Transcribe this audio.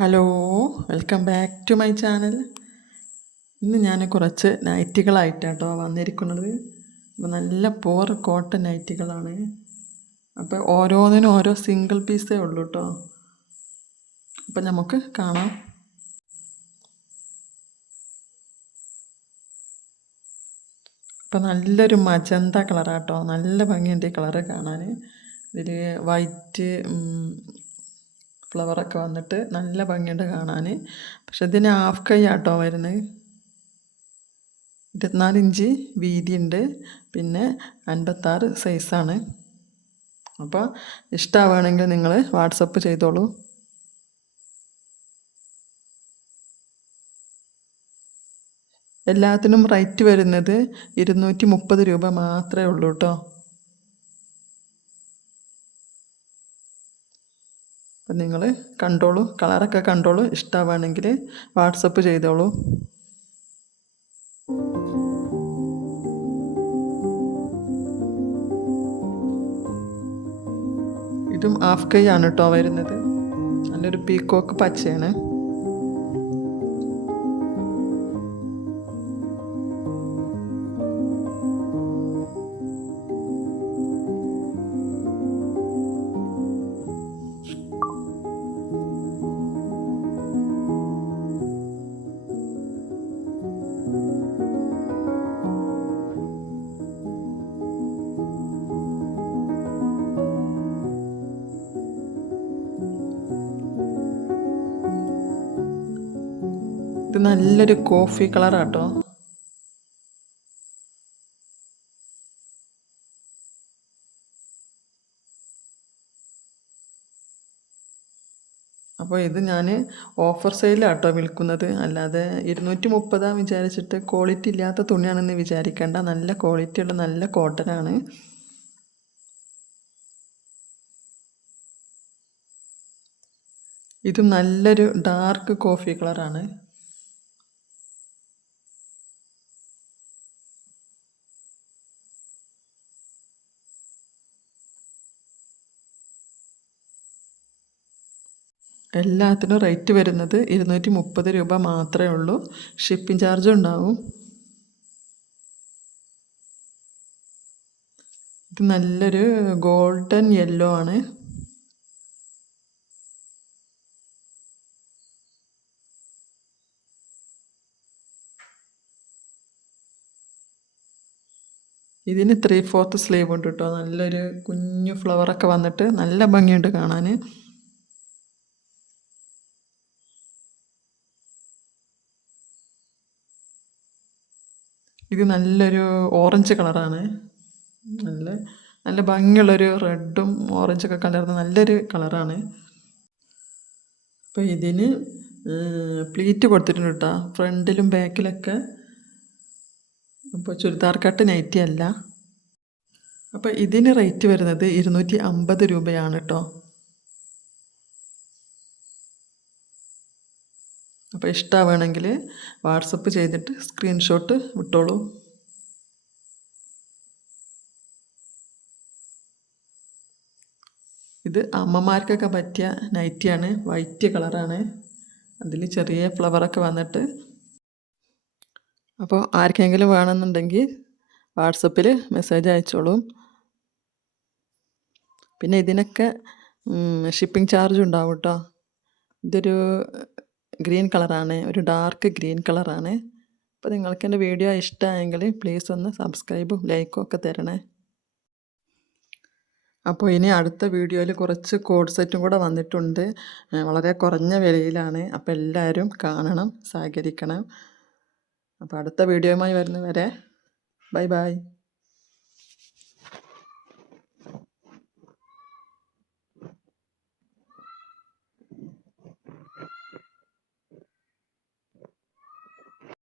Hello, welcome back to my channel. ഇന്ന് ഞാൻ കുറച്ച് നൈറ്റികളായിട്ടാട്ടോ വന്നിരിക്കുന്നത്. അപ്പോൾ നല്ല കോട്ടൺ നൈറ്റികളാണ്. അപ്പോൾ ഓരോന്നിനും ഓരോ സിംഗിൾ പീസേ ഉള്ളൂ കേട്ടോ. അപ്പം നമുക്ക് കാണാം. അപ്പം നല്ലൊരു മജന്ത കളറാട്ടോ, നല്ല ഭംഗിയുണ്ട് ഈ കളറ് കാണാൻ. ഇതിൽ വൈറ്റ് ഫ്ലവറൊക്കെ വന്നിട്ട് നല്ല ഭംഗിയുണ്ട് കാണാൻ. പക്ഷെ ഇതിന് ഹാഫ് കൈ ആട്ടോ വരുന്നത്. 24 ഇഞ്ച് വീതിയുണ്ട്, പിന്നെ 56 സൈസാണ്. അപ്പോൾ ഇഷ്ടമാവുകയാണെങ്കിൽ നിങ്ങൾ വാട്സപ്പ് ചെയ്തോളൂ. എല്ലാത്തിനും റേറ്റ് വരുന്നത് 230 രൂപ മാത്രമേ ഉള്ളൂ കേട്ടോ. അപ്പം നിങ്ങൾ കണ്ടോളൂ, കളറൊക്കെ കണ്ടോളൂ. ഇഷ്ടമാവുകയാണെങ്കിൽ വാട്സപ്പ് ചെയ്തോളൂ. ഇതും ഹാഫ് കൈ ആണ് കേട്ടോ വരുന്നത്. നല്ലൊരു പീക്കോക്ക് പച്ചയാണ്. ഇത് നല്ലൊരു കോഫി കളറാട്ടോ. അപ്പോൾ ഇത് ഞാൻ ഓഫർ സെയിലാട്ടോ വിൽക്കുന്നത്. അല്ലാതെ 230 വിചാരിച്ചിട്ട് ക്വാളിറ്റി ഇല്ലാത്ത തുണിയാണെന്ന് വിചാരിക്കേണ്ട. നല്ല ക്വാളിറ്റിയുള്ള നല്ല കോട്ടനാണ്. ഇതും നല്ലൊരു ഡാർക്ക് കോഫി കളറാണ്. എല്ലാത്തിനും റേറ്റ് വരുന്നത് 230 രൂപ മാത്രമേ ഉള്ളൂ. ഷിപ്പിംഗ് ചാർജും ഉണ്ടാവും. ഇത് നല്ലൊരു ഗോൾഡൻ യെല്ലോ ആണ്. ഇതിന് 3/4 സ്ലീവ് ഉണ്ട് കേട്ടോ. നല്ലൊരു കുഞ്ഞു ഫ്ലവറൊക്കെ വന്നിട്ട് നല്ല ഭംഗിയുണ്ട് കാണാൻ. ഇത് നല്ലൊരു ഓറഞ്ച് കളറാണ്. നല്ല നല്ല ഭംഗിയുള്ളൊരു റെഡും ഓറഞ്ചൊക്കെ കലർന്ന നല്ലൊരു കളറാണ്. അപ്പോൾ ഇതിന് പ്ലീറ്റ് കൊടുത്തിട്ടുണ്ട് കേട്ടോ, ഫ്രണ്ടിലും ബാക്കിലൊക്കെ. അപ്പോൾ ചുരിദാർ കട്ട് നൈറ്റി അല്ല. അപ്പോൾ ഇതിന് റേറ്റ് വരുന്നത് 250 രൂപയാണ് കേട്ടോ. അപ്പോൾ ഇഷ്ടമാവുകയാണെങ്കിൽ വാട്സപ്പ് ചെയ്തിട്ട് സ്ക്രീൻഷോട്ട് വിട്ടോളൂ. ഇത് അമ്മമാർക്കൊക്കെ പറ്റിയ നൈറ്റിയാണ്. വൈറ്റ് കളറാണ്. അതിൽ ചെറിയ ഫ്ലവറൊക്കെ വന്നിട്ട്. അപ്പോൾ ആർക്കെങ്കിലും വേണമെന്നുണ്ടെങ്കിൽ വാട്സപ്പിൽ മെസ്സേജ് അയച്ചോളൂ. പിന്നെ ഇതിനൊക്കെ ഷിപ്പിംഗ് ചാർജ് ഉണ്ടാവും കേട്ടോ. ഇതൊരു ഗ്രീൻ കളറാണ്, ഒരു ഡാർക്ക് ഗ്രീൻ കളറാണ്. അപ്പോൾ നിങ്ങൾക്ക് എൻ്റെ വീഡിയോ ഇഷ്ടമായെങ്കിൽ പ്ലീസ് ഒന്ന് സബ്സ്ക്രൈബും ലൈക്കും ഒക്കെ തരണേ. അപ്പോൾ ഇനി അടുത്ത വീഡിയോയിൽ കുറച്ച് കോഡ് സെറ്റും കൂടെ വന്നിട്ടുണ്ട്. വളരെ കുറഞ്ഞ വിലയിലാണ്. അപ്പോൾ എല്ലാവരും കാണണം, സഹകരിക്കണം. അപ്പോൾ അടുത്ത വീഡിയോയുമായി വരുന്നവരെ ബൈ ബൈ.